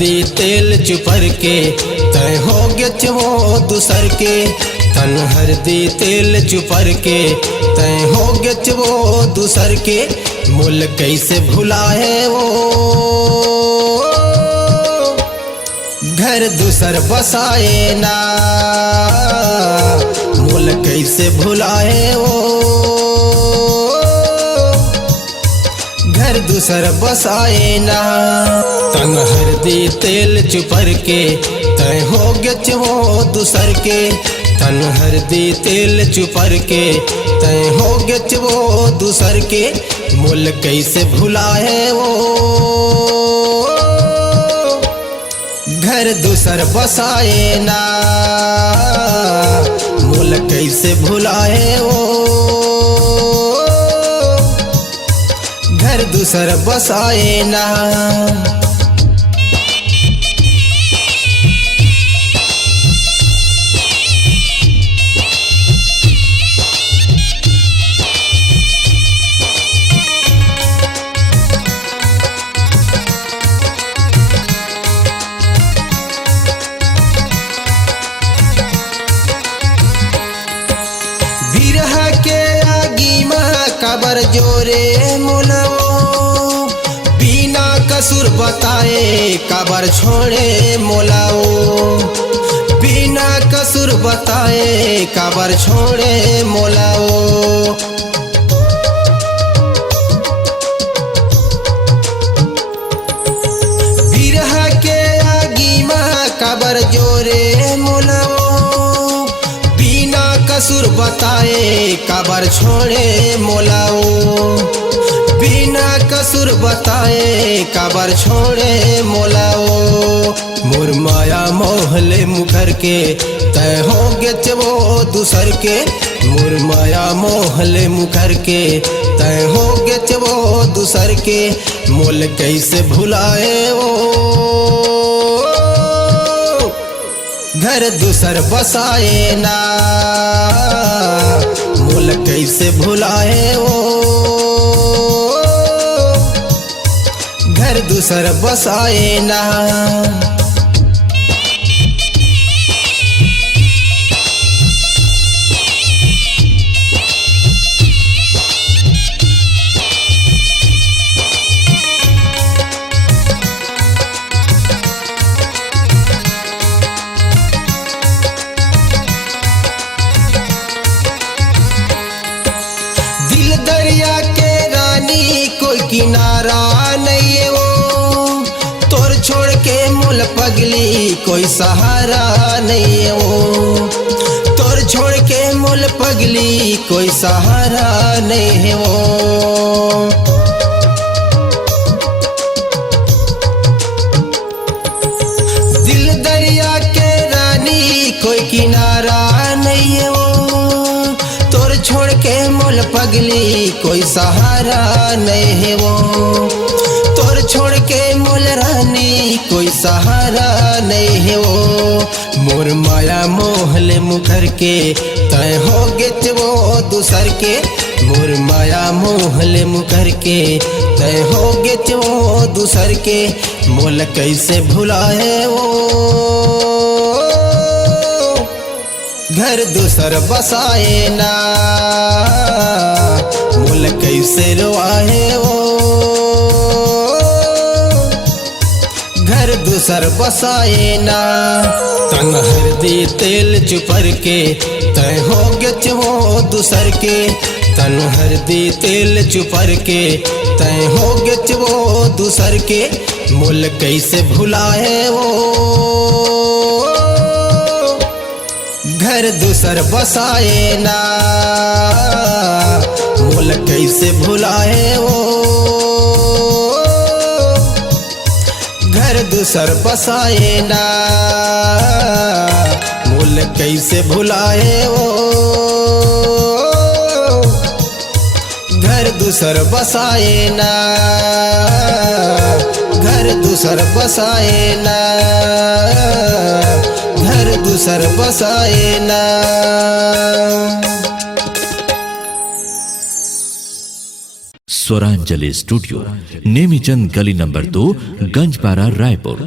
हरदी तेल चुपर के तय हो गच वो दूसर के। तन हरदी तेल चुपर के तय हो गच वो दूसर के। मुल कैसे भुलाए वो घर दूसर बसाए ना। मुल कैसे भुलाए वो घर दूसर बसाए ना। तन हरदी तेल चुपर के तय हो गच वो दूसर के। तन हरदी तेल चुपर के तय हो गच वो दूसर के। मुल कैसे भुलाए वो घर दूसर बसाए ना। मुल कैसे भुलाए वो घर दूसर बसाए ना। बिरहा के आगी में कबर जोरे मोलाओ। बिना कसूर बताए कबर छोड़े मोलाओ। बिना कसूर बताए कबर छोड़े मोलाओ। बिरहा के आगी में कबर जोरे मोलाओ। बिना कसूर बताए कबर छोड़े मोलाओ। बिना कसूर बताए कबर छोड़े मोलाओ। मुरमाया मोहले मुखर के तय हो गच वो दूसर के। मुरमाया मोहले मुखर के तय हो गच वो दूसर के। मुल कैसे भुलाए वो घर दूसर बसाए ना। मुल कैसे भुलाए वो घर दूसर बसाए ना। दिल दरिया के रानी कोई किनारा नहीं है वो। तोर छोड़ के मुल पगली कोई सहारा नहीं है वो। तोर छोड़ के मुल पगली कोई सहारा नहीं है वो। दिल दरिया के रानी कोई किनारा नहीं है वो। तोर छोड़ के मुल पगली कोई सहारा नहीं है वो। तोर छोड़ के मुल रानी कोई सहारा नहीं है वो। मोर माया मोहले मुखर के तय हो गच वो दूसर के। मोर माया मोहले मुखर के तय हो गच वो दूसर के। मुल कैसे भुलाए वो घर दूसर बसाए ना। मुल कैसे रोआए वो घर दूसर बसाए ना। तन हरदी तेल चुपर के तय हो गच वो दूसर के। तन हरदी तेल चुपर के तय हो गच वो दूसर के। मुल कैसे भुलाए वो घर दूसर बसाए ना। मुल कैसे भुलाए वो घर दूसर बसाए ना। मुल कैसे भुलाए वो घर दूसर बसाए ना। घर दूसर बसाए ना। घर दूसर बसाए ना। स्वरांजलि स्टूडियो, नेमीचंद गली नंबर 2, गंजपारा, रायपुर।